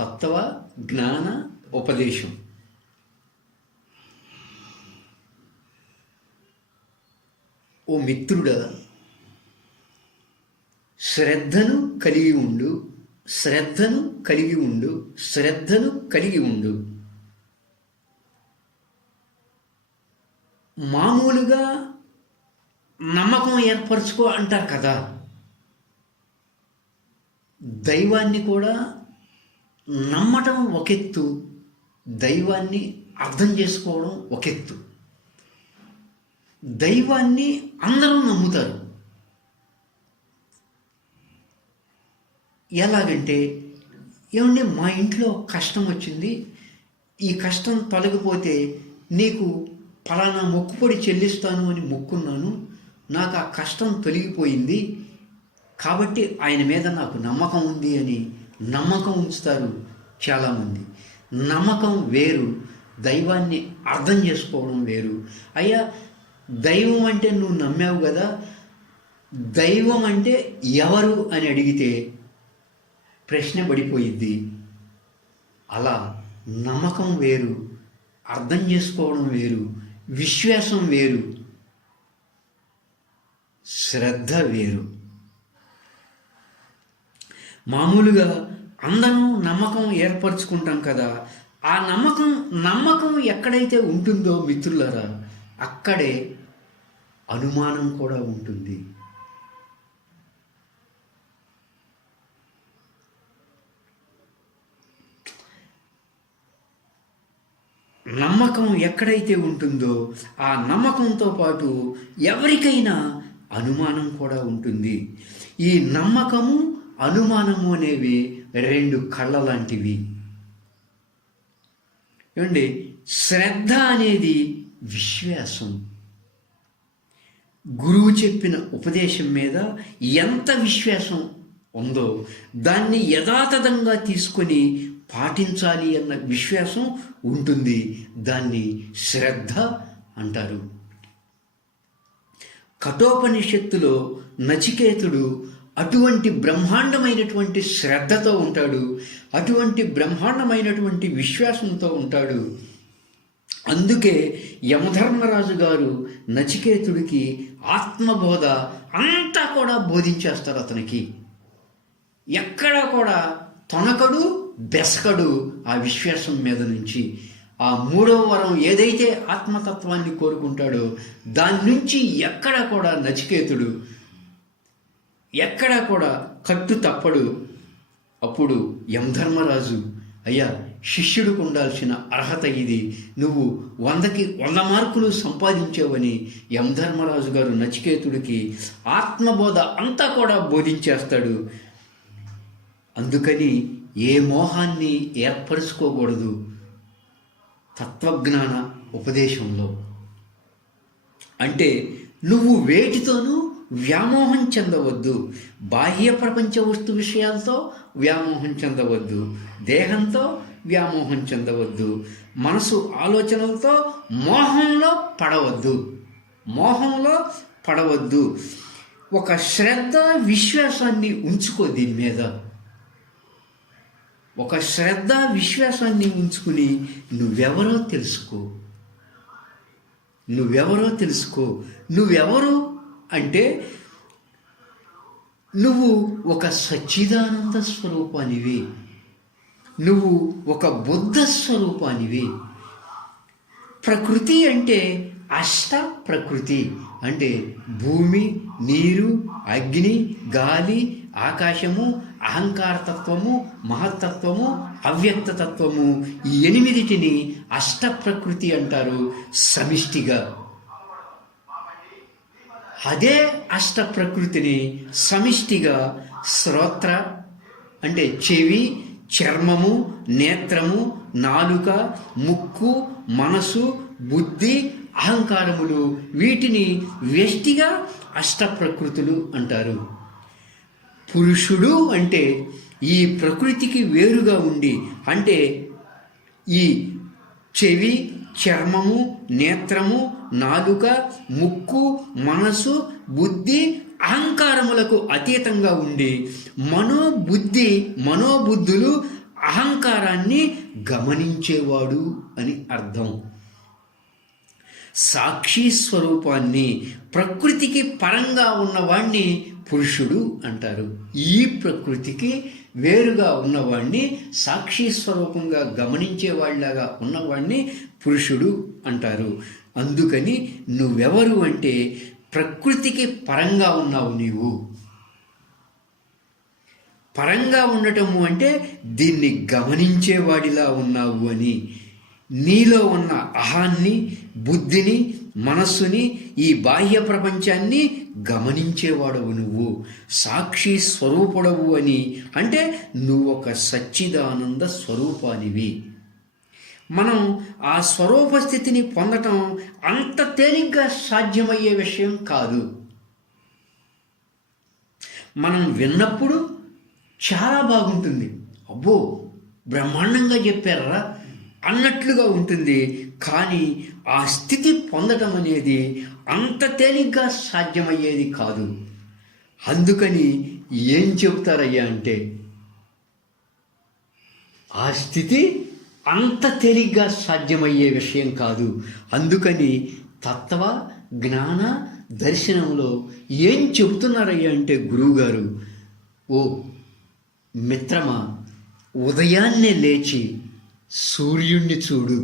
తత్వ జ్ఞాన ఉపదేశం. ఓ మిత్రుడా, శ్రద్ధను కలిగి ఉండు, శ్రద్ధను కలిగి ఉండు, శ్రద్ధను కలిగి ఉండు. మామూలుగా నమ్మకం ఏర్పరచుకో అంటారు కదా, దైవాన్ని కూడా నమ్మటం ఒకెత్తు, దైవాన్ని అర్థం చేసుకోవడం ఒకెత్తు. దైవాన్ని అందరూ నమ్ముతారు. ఎలాగంటే, ఏమంటే మా ఇంట్లో కష్టం వచ్చింది, ఈ కష్టం తొలగిపోతే నీకు ఫలానా మొక్కుపొడి చెల్లిస్తాను అని మొక్కున్నాను, నాకు ఆ కష్టం తొలగిపోయింది కాబట్టి ఆయన మీద నాకు నమ్మకం ఉంది అని నమ్మకం ఉంచుతారు చాలామంది. నమ్మకం వేరు, దైవాన్ని అర్థం చేసుకోవడం వేరు. అయ్యా, దైవం అంటే నువ్వు నమ్మావు కదా, దైవం అంటే ఎవరు అని అడిగితే ప్రశ్న పడిపోయిద్ది. అలా నమ్మకం వేరు, అర్థం చేసుకోవడం వేరు, విశ్వాసం వేరు, శ్రద్ధ వేరు. మామూలుగా అందరం నమ్మకం ఏర్పరచుకుంటాం కదా, ఆ నమ్మకం ఎక్కడైతే ఉంటుందో మిత్రులారా, అక్కడే అనుమానం కూడా ఉంటుంది. నమ్మకం ఎక్కడైతే ఉంటుందో ఆ నమ్మకంతో పాటు ఎవరికైనా అనుమానం కూడా ఉంటుంది. ఈ నమ్మకము అనుమానము అనేవి రెండు కళ్ళ లాంటివి. ఏమండి, శ్రద్ధ అనేది విశ్వాసం. గురువు చెప్పిన ఉపదేశం మీద ఎంత విశ్వాసం ఉందో దాన్ని యథాతథంగా తీసుకొని పాటించాలి అన్న విశ్వాసం ఉంటుంది. దాన్ని శ్రద్ధ అంటారు. కఠోపనిషత్తులో నచికేతుడు అటువంటి బ్రహ్మాండమైనటువంటి శ్రద్ధతో ఉంటాడు, అటువంటి బ్రహ్మాండమైనటువంటి విశ్వాసంతో ఉంటాడు. అందుకే యమధర్మరాజు గారు నచికేతుడికి ఆత్మబోధ అంతా కూడా బోధించేస్తారు. అతనికి ఎక్కడ కూడా తొనకడు బెసకడు ఆ విశ్వాసం మీద నుంచి. ఆ మూడవ వరం ఏదైతే ఆత్మతత్వాన్ని కోరుకుంటాడో దాని నుంచి ఎక్కడ కూడా నచికేతుడు ఎక్కడ కూడా కట్టు తప్పడు. అప్పుడు యమధర్మరాజు, అయ్యా, శిష్యుడికి ఉండాల్సిన అర్హత ఇది, నువ్వు 100కి 100 మార్కులు సంపాదించావని యమధర్మరాజు గారు నచికేతుడికి ఆత్మబోధ అంతా కూడా బోధించేస్తాడు. అందుకని ఏ మోహాన్ని ఏర్పరచుకోకూడదు తత్వజ్ఞాన ఉపదేశంలో. అంటే నువ్వు వేటితోనూ వ్యామోహం చెందవద్దు, బాహ్య ప్రపంచ వస్తు విషయాలతో వ్యామోహం చెందవద్దు, దేహంతో వ్యామోహం చెందవద్దు, మనసు ఆలోచనలతో మోహంలో పడవద్దు. ఒక శ్రద్ధ విశ్వాసాన్ని ఉంచుకో, దీని మీద ఒక శ్రద్ధ విశ్వాసాన్ని ఉంచుకుని నువ్వెవరో తెలుసుకో. నువ్వెవరు అంటే నువ్వు ఒక సచ్చిదానంద స్వరూపానివి, నువ్వు ఒక బుద్ధ స్వరూపానివి. ప్రకృతి అంటే అష్ట ప్రకృతి, అంటే భూమి, నీరు, అగ్ని, గాలి, ఆకాశము, అహంకారతత్వము, మహత్తత్వము, అవ్యక్తతత్వము, ఈ 8టిని అష్ట ప్రకృతి అంటారు సమిష్టిగా. అదే అష్ట ప్రకృతిని సమిష్టిగా శ్రోత్ర అంటే చెవి, చర్మము, నేత్రము, నాలుక, ముక్కు, మనసు, బుద్ధి, అహంకారములు, వీటిని వ్యష్టిగా అష్ట ప్రకృతులు అంటారు. పురుషుడు అంటే ఈ ప్రకృతికి వేరుగా ఉండి, అంటే ఈ చెవి, చర్మము, నేత్రము, నాలుక, ముక్కు, మనసు, బుద్ధి, అహంకారములకు అతీతంగా ఉండి మనోబుద్ధులు అహంకారాన్ని గమనించేవాడు అని అర్థం. సాక్షి స్వరూపాన్ని, ప్రకృతికి పరంగా ఉన్నవాణ్ణి పురుషుడు అంటారు. ఈ ప్రకృతికి వేరుగా ఉన్నవాణ్ణి, సాక్షి స్వరూపంగా గమనించేవాళ్ళలాగా ఉన్నవాణ్ణి పురుషుడు అంటారు. అందుకని నువ్వెవరు అంటే ప్రకృతికి పరంగా ఉన్నావు. నీవు పరంగా ఉండటము అంటే దీన్ని గమనించేవాడిలా ఉన్నావు అని. నీలో ఉన్న అహాన్ని, బుద్ధిని, మనస్సుని, ఈ బాహ్య ప్రపంచాన్ని గమనించేవాడవు. నువ్వు సాక్షి స్వరూపుడవు అని అంటే నువ్వు ఒక సచ్చిదానంద స్వరూపానివి. మనం ఆ స్వరూప స్థితిని పొందటం అంత తేలిగ్గా సాధ్యమయ్యే విషయం కాదు. మనం విన్నప్పుడు చాలా బాగుంటుంది, అబ్బో బ్రహ్మాండంగా చెప్పారా అన్నట్లుగా ఉంటుంది. కానీ ఆ స్థితి పొందటం అనేది అంత తేలిగ్గా సాధ్యమయ్యేది కాదు. అందుకని ఏం చెబుతారయ్యా అంటే ఆ స్థితి అంత తేలిగ్గా సాధ్యమయ్యే విషయం కాదు. అందుకని తత్వ జ్ఞాన దర్శనంలో ఏం చెబుతున్నారయ్యా అంటే గురువుగారు, ఓ మిత్రమా, ఉదయాన్నే లేచి సూర్యుణ్ణి చూడు.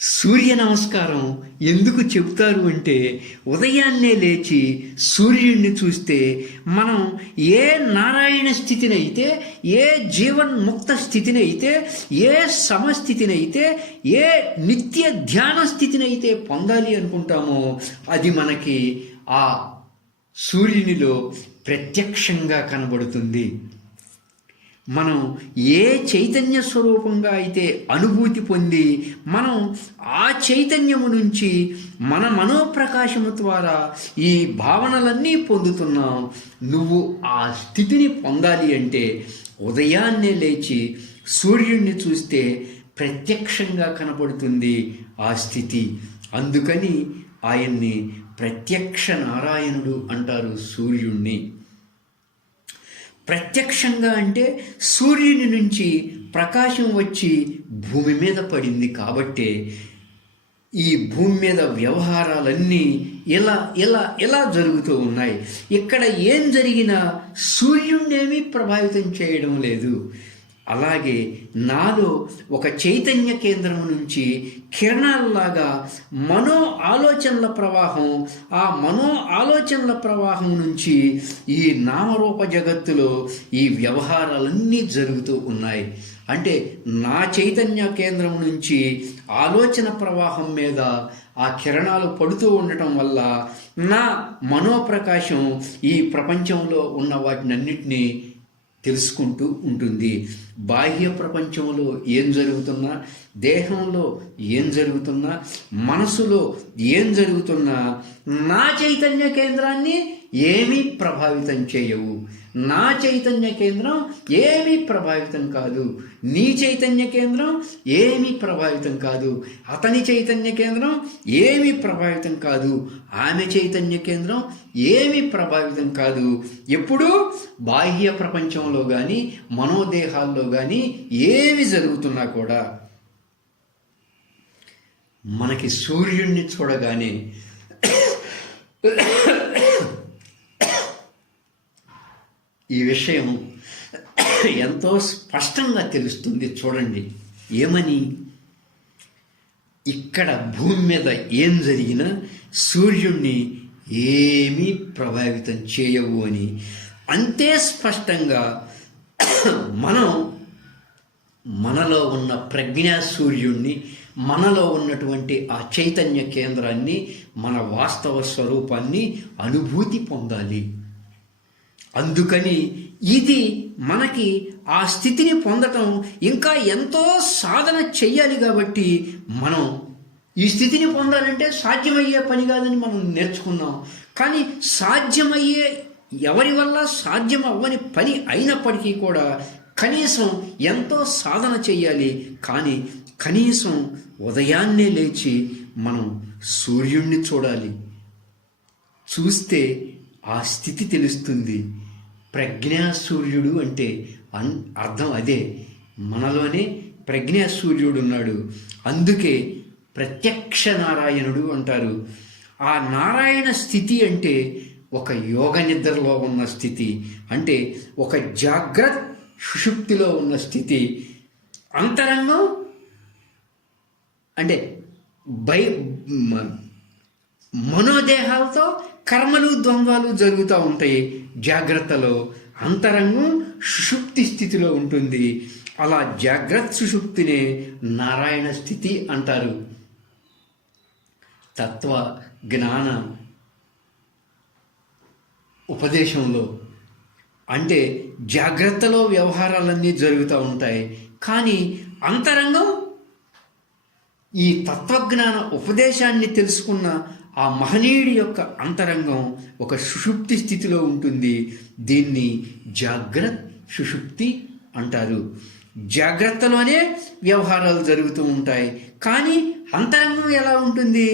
సూర్య నమస్కారం ఎందుకు చెబుతారు అంటే ఉదయాన్నే లేచి సూర్యుడిని చూస్తే మనం ఏ నారాయణ స్థితినైతే, ఏ జీవన్ముక్త స్థితినైతే, ఏ సమస్థితినైతే, ఏ నిత్య ధ్యాన స్థితినైతే పొందాలి అనుకుంటామో అది మనకి ఆ సూర్యునిలో ప్రత్యక్షంగా కనబడుతుంది. మనం ఏ చైతన్య స్వరూపంగా అయితే అనుభూతి పొంది మనం ఆ చైతన్యము నుంచి మన మనోప్రకాశము ద్వారా ఈ భావనలన్నీ పొందుతున్నాం. నువ్వు ఆ స్థితిని పొందాలి అంటే ఉదయాన్నే లేచి సూర్యుడిని చూస్తే ప్రత్యక్షంగా కనపడుతుంది ఆ స్థితి. అందుకని ఆయన్ని ప్రత్యక్ష నారాయణుడు అంటారు సూర్యుణ్ణి. ప్రత్యక్షంగా అంటే సూర్యుని నుంచి ప్రకాశం వచ్చి భూమి మీద పడింది కాబట్టే ఈ భూమి మీద వ్యవహారాలన్నీ ఇలా జరుగుతూ ఉన్నాయి. ఇక్కడ ఏం జరిగినా సూర్యుడినేమీ ప్రభావితం చేయడం లేదు. అలాగే నాలో ఒక చైతన్య కేంద్రం నుంచి కిరణాలలాగా మనో ఆలోచనల ప్రవాహం, ఆ మనో ఆలోచనల ప్రవాహం నుంచి ఈ నామరూప జగత్తులో ఈ వ్యవహారాలన్నీ జరుగుతూ ఉన్నాయి. అంటే నా చైతన్య కేంద్రం నుంచి ఆలోచన ప్రవాహం మీద ఆ కిరణాలు పడుతూ ఉండటం వల్ల నా మనోప్రకాశం ఈ ప్రపంచంలో ఉన్న వాటినన్నిటినీ తెలుసుకుంటూ ఉంటుంది. బాహ్య ప్రపంచంలో ఏం జరుగుతున్నా, దేహంలో ఏం జరుగుతున్నా, మనసులో ఏం జరుగుతున్నా నా చైతన్య కేంద్రాన్ని ఏమీ ప్రభావితం చేయవు. నా చైతన్య కేంద్రం ఏమీ ప్రభావితం కాదు. నీ చైతన్య కేంద్రం ఏమీ ప్రభావితం కాదు. అతని చైతన్య కేంద్రం ఏమీ ప్రభావితం కాదు. ఆమె చైతన్య కేంద్రం ఏమీ ప్రభావితం కాదు. ఎప్పుడూ బాహ్య ప్రపంచంలో కానీ మనోదేహాల్లో కానీ ఏమి జరుగుతున్నా కూడా మనకి సూర్యుడిని చూడగానే ఈ విషయం ఎంతో స్పష్టంగా తెలుస్తుంది. చూడండి ఏమని, ఇక్కడ భూమి మీద ఏం జరిగినా సూర్యుడిని ఏమీ ప్రభావితం చేయవు అని అంతే స్పష్టంగా మనం మనలో ఉన్న ప్రజ్ఞా సూర్యుడిని, మనలో ఉన్నటువంటి ఆ చైతన్య కేంద్రాన్ని, మన వాస్తవ స్వరూపాన్ని అనుభూతి పొందాలి. అందుకని ఇది మనకి ఆ స్థితిని పొందటం ఇంకా ఎంతో సాధన చెయ్యాలి. కాబట్టి మనం ఈ స్థితిని పొందాలంటే సాధ్యమయ్యే పని కాదని మనం నేర్చుకున్నాం. కానీ సాధ్యమయ్యే, ఎవరి వల్ల సాధ్యం అవ్వని పని అయినప్పటికీ కూడా కనీసం ఎంతో సాధన చెయ్యాలి. కానీ కనీసం ఉదయాన్నే లేచి మనం సూర్యుడిని చూడాలి. చూస్తే ఆ స్థితి తెలుస్తుంది. ప్రజ్ఞాసూర్యుడు అంటే అర్థం అదే. మనలోనే ప్రజ్ఞాసూర్యుడు ఉన్నాడు. అందుకే ప్రత్యక్ష నారాయణుడు అంటారు. ఆ నారాయణ స్థితి అంటే ఒక యోగ నిద్రలో ఉన్న స్థితి, అంటే ఒక జాగ్రత్త సుషుప్తిలో ఉన్న స్థితి. అంతరంగం అంటే మనోదేహాలతో కర్మలు ద్వంద్వాలు జరుగుతూ ఉంటాయి జాగ్రత్తలో. అంతరంగం సుషుప్తి స్థితిలో ఉంటుంది. అలా జాగ్రత్త సుషుప్తినే నారాయణ స్థితి అంటారు. తత్వ జ్ఞాన ఉపదేశంలో అంటే జాగ్రత్తలో వ్యవహారాలన్నీ జరుగుతూ ఉంటాయి, కానీ అంతరంగం ఈ తత్వజ్ఞాన ఉపదేశాన్ని తెలుసుకున్న ఆ మహనీయుడి యొక్క అంతరంగం ఒక సుషుప్తి స్థితిలో ఉంటుంది. దీన్ని జాగ్రత్త సుషుప్తి అంటారు. జాగ్రత్తలోనే వ్యవహారాలు జరుగుతూ ఉంటాయి, కానీ అంతరంగం ఎలా ఉంటుంది?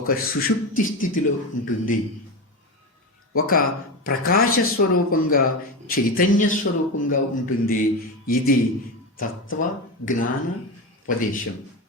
ఒక సుషుప్తి స్థితిలో ఉంటుంది. ఒక ప్రకాశ స్వరూపంగా, చైతన్య స్వరూపంగా ఉంటుంది. ఇది తత్వ జ్ఞాన ఉపదేశం.